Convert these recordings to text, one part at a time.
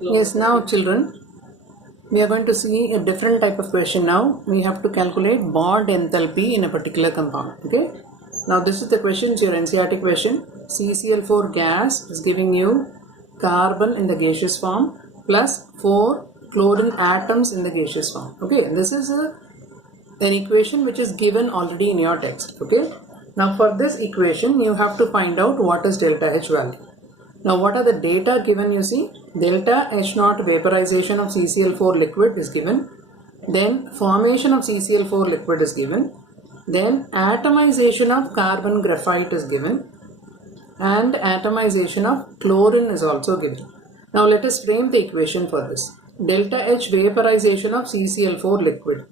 Yes, now children, we are going to see a different type of question now. We have to calculate bond enthalpy in a particular compound. Okay. Now this is the question, it's your NCERT question. CCl4 gas is giving you carbon in the gaseous form plus 4 chlorine atoms in the gaseous form. Okay. This is an equation which is given already in your text. Okay. Now for this equation, you have to find out what is delta H value. Now what are the data given? You see, delta H0 vaporization of CCl4 liquid is given, then formation of CCl4 liquid is given, then atomization of carbon graphite is given, and atomization of chlorine is also given. Now let us frame the equation for this. Delta H vaporization of CCl4 liquid.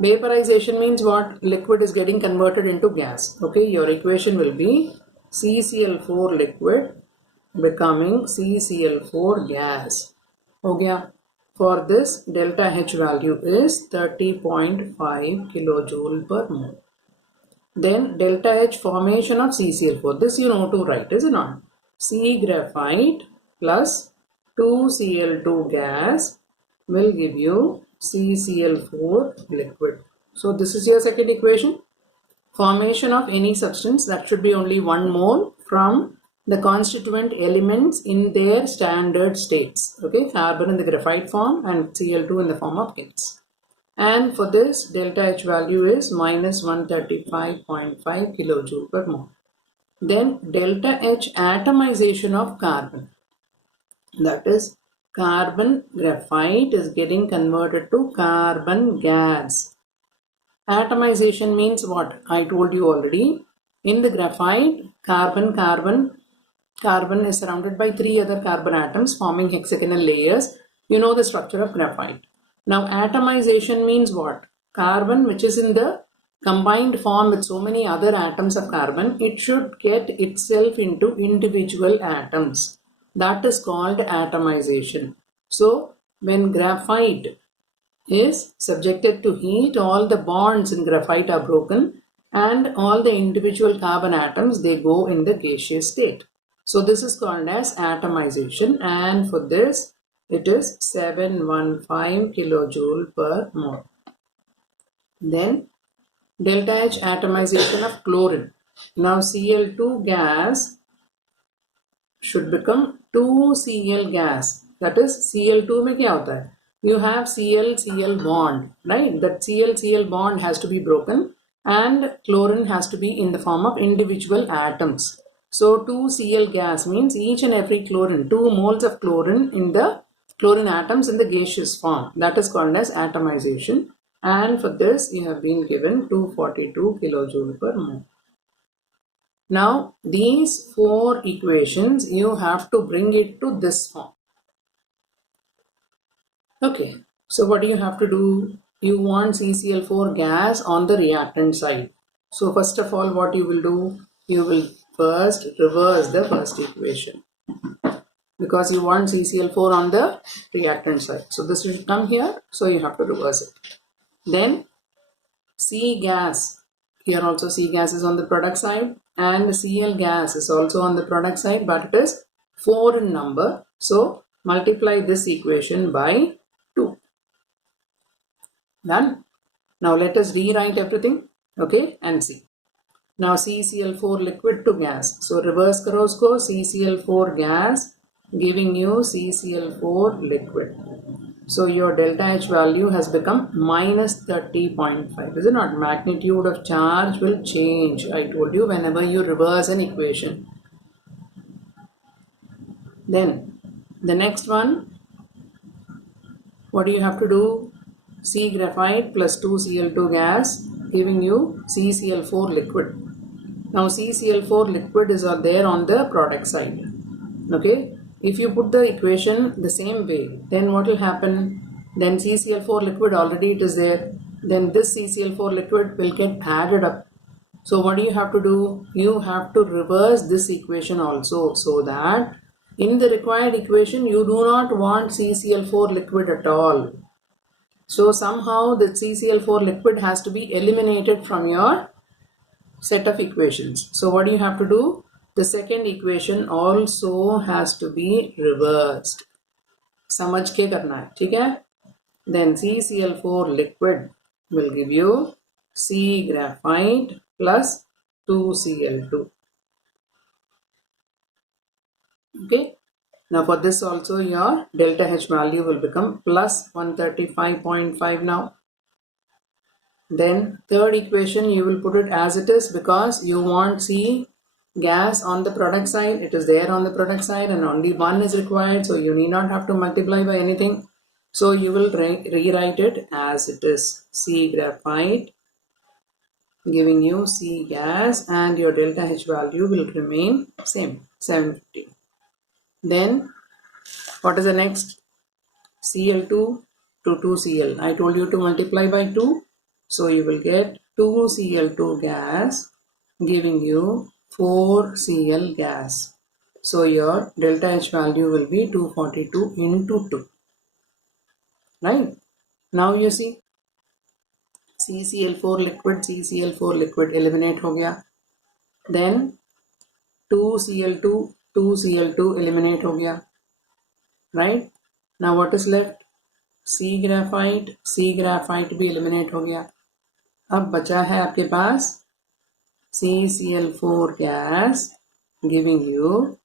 Vaporization means what? Liquid is getting converted into gas. Okay, your equation will be CCl4 liquid becoming CCl4 gas. Okay. For this, delta H value is 30.5 kilojoule per mole. Then delta H formation of CCl4. This you know to write, is it not? C graphite plus 2Cl2 gas will give you CCl4 liquid. So this is your second equation. Formation of any substance, that should be only 1 mole from the constituent elements in their standard states. Okay, carbon in the graphite form and Cl2 in the form of gas. And for this, delta H value is minus 135.5 kilojoule per mole. Then delta H atomization of carbon, that is carbon graphite is getting converted to carbon gas. Atomization means what? I told you already. In the graphite, carbon is surrounded by 3 other carbon atoms forming hexagonal layers. You know the structure of graphite. Now atomization means what? Carbon which is in the combined form with so many other atoms of carbon, it should get itself into individual atoms. That is called atomization. So when graphite is subjected to heat, all the bonds in graphite are broken and all the individual carbon atoms, they go in the gaseous state. So this is called as atomization, and for this it is 715 kilojoule per mole. Then delta H atomization of chlorine. Now Cl2 gas should become 2Cl gas. That is Cl2 में क्या होता है? You have Cl-Cl bond, right? That Cl-Cl bond has to be broken and chlorine has to be in the form of individual atoms. So 2Cl gas means each and every chlorine, 2 moles of chlorine in the chlorine atoms in the gaseous form. That is called as atomization. And for this you have been given 242 kilojoule per mole. Now these 4 equations you have to bring it to this form. Okay, so what do you have to do? You want CCl4 gas on the reactant side. So first of all, what you will do? You will first reverse the first equation because you want CCl4 on the reactant side. So this will come here, so you have to reverse it. Then C gas, here also C gas is on the product side and Cl gas is also on the product side, but it is 4 in number. So multiply this equation by 2. Done. Now let us rewrite everything, okay, and see. Now CCl4 liquid to gas. So reverse karo usko, CCl4 gas giving you CCl4 liquid. So your delta H value has become minus 30.5. Is it not? Magnitude of charge will change. I told you whenever you reverse an equation. Then the next one, what do you have to do? C graphite plus 2Cl2 gas giving you CCl4 liquid. Now CCl4 liquid is there on the product side. Okay. If you put the equation the same way, then what will happen? Then CCl4 liquid already it is there. Then this CCl4 liquid will get added up. So what do you have to do? You have to reverse this equation also, so that in the required equation you do not want CCl4 liquid at all. So somehow the CCl4 liquid has to be eliminated from your set of equations. So what do you have to do? The second equation also has to be reversed. समझ के करना है, ठीक है. Then CCl4 liquid will give you C graphite plus 2Cl2. Okay. Now for this also your delta H value will become plus 135.5 now. Then third equation you will put it as it is because you want C gas on the product side. It is there on the product side and only one is required, so you need not have to multiply by anything. So you will rewrite it as it is, C graphite giving you C gas, and your delta H value will remain same, 750. Then what is the next? Cl2 to 2Cl. I told you to multiply by 2. So you will get 2Cl2 gas giving you 4Cl gas. So your delta H value will be 242 into 2. Right? Now you see CCl4 liquid eliminate हो गया. Then 2Cl2 eliminate हो गया. Right? Now what is left? C graphite भी eliminate हो गया. अब बचा है आपके पास CCl4 gas giving you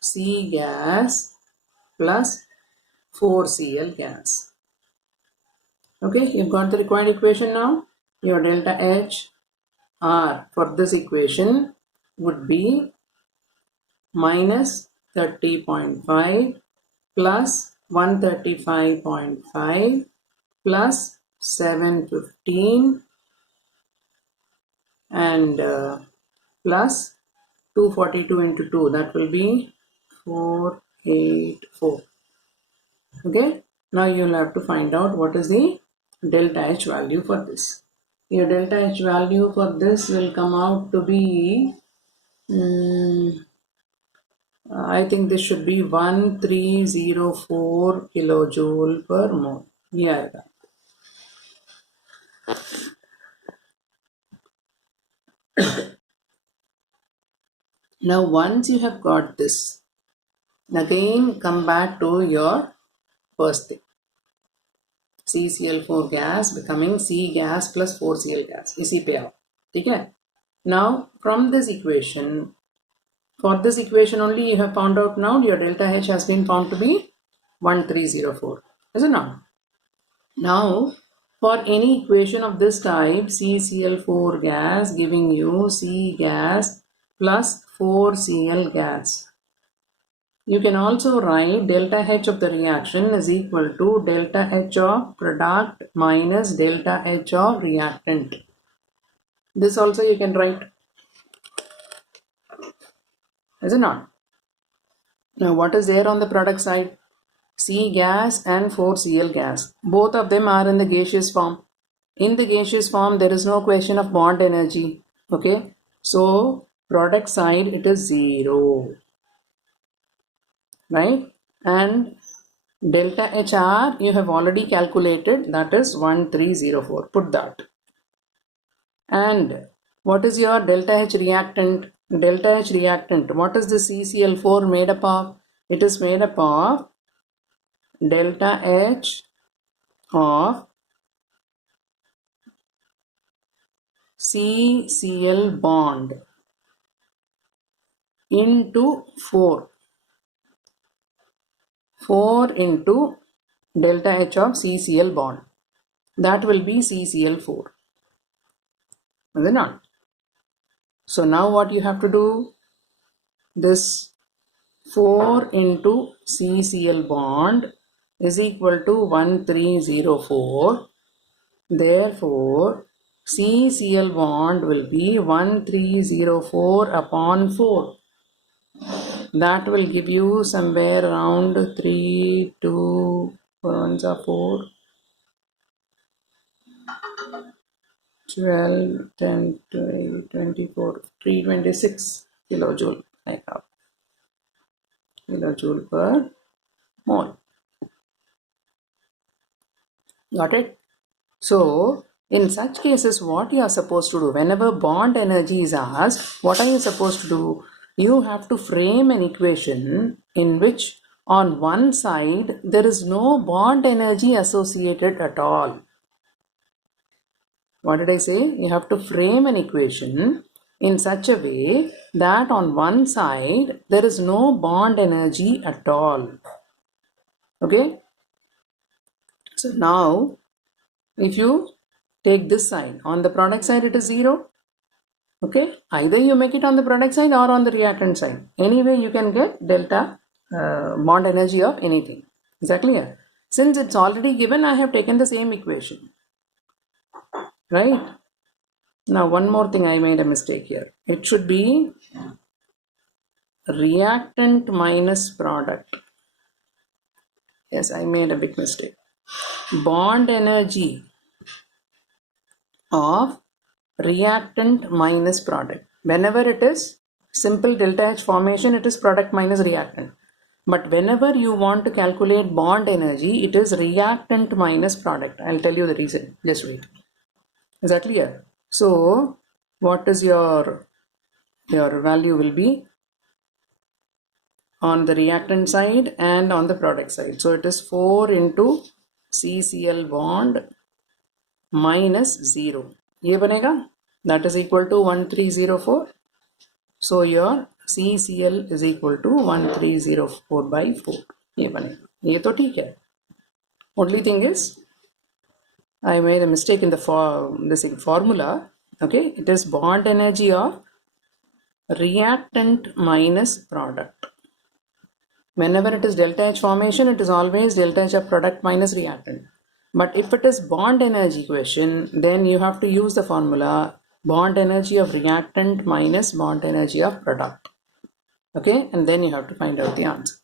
C gas plus 4Cl gas. Okay, you've got the required equation now. Your delta H R for this equation would be minus 30.5 plus 135.5 plus 715 and plus 242 into 2, that will be 484. Okay, now you'll have to find out what is the delta H value for this. Your delta H value for this will come out to be I think this should be 1304 kilojoule per mole. Yeah. Now once you have got this, again come back to your first thing. CCl4 gas becoming C gas plus 4Cl gas. इसी पे आओ, ठीक है? Now from this equation, for this equation only you have found out now your delta H has been found to be 1304. Is it not? Now for any equation of this type, CCl4 gas giving you C gas plus 4Cl gas. You can also write delta H of the reaction is equal to delta H of product minus delta H of reactant. This also you can write. Is it not? Now what is there on the product side? C gas and 4Cl gas. Both of them are in the gaseous form. In the gaseous form there is no question of bond energy. Okay. So product side it is 0. Right? And delta HR you have already calculated, that is 1304. Put that. And what is your delta H reactant? Delta H reactant, what is the CCl4 made up of? It is made up of delta H of CCl bond into 4 into delta H of CCl bond. That will be CCl4. Is it not? So now what you have to do? This 4 into CCl bond is equal to 1304. Therefore, CCl bond will be 1304 upon 4. That will give you somewhere around 3, 2, 4, 12, 10, 20, 24, 326 kilojoule. I have kilojoule per mole. Got it? So in such cases, what you are supposed to do, whenever bond energy is asked, what are you supposed to do? You have to frame an equation in which on one side there is no bond energy associated at all. What did I say? You have to frame an equation in such a way that on one side there is no bond energy at all. Okay? So now if you take this side, on the product side it is 0. Okay? Either you make it on the product side or on the reactant side. Anyway, you can get delta bond energy of anything. Is that clear? Since it's already given, I have taken the same equation. Right? Now one more thing, I made a mistake here. It should be reactant minus product. Yes, I made a big mistake. Bond energy of reactant minus product. Whenever it is simple delta H formation, it is product minus reactant. But whenever you want to calculate bond energy, it is reactant minus product. I'll tell you the reason. Just wait. Is that clear? So what is your value will be on the reactant side and on the product side. So it is 4 into CCl bond minus 0. ये बनेगा, that is equal to 1304. So your CCl is equal to 1304 by 4. ये बनेगा, ये तो ठीक है. Only thing is I made a mistake in the formula. Okay, it is bond energy of reactant minus product. Whenever it is delta H formation, it is always delta H of product minus reactant. But if it is bond energy question, then you have to use the formula bond energy of reactant minus bond energy of product. Okay, and then you have to find out the answer.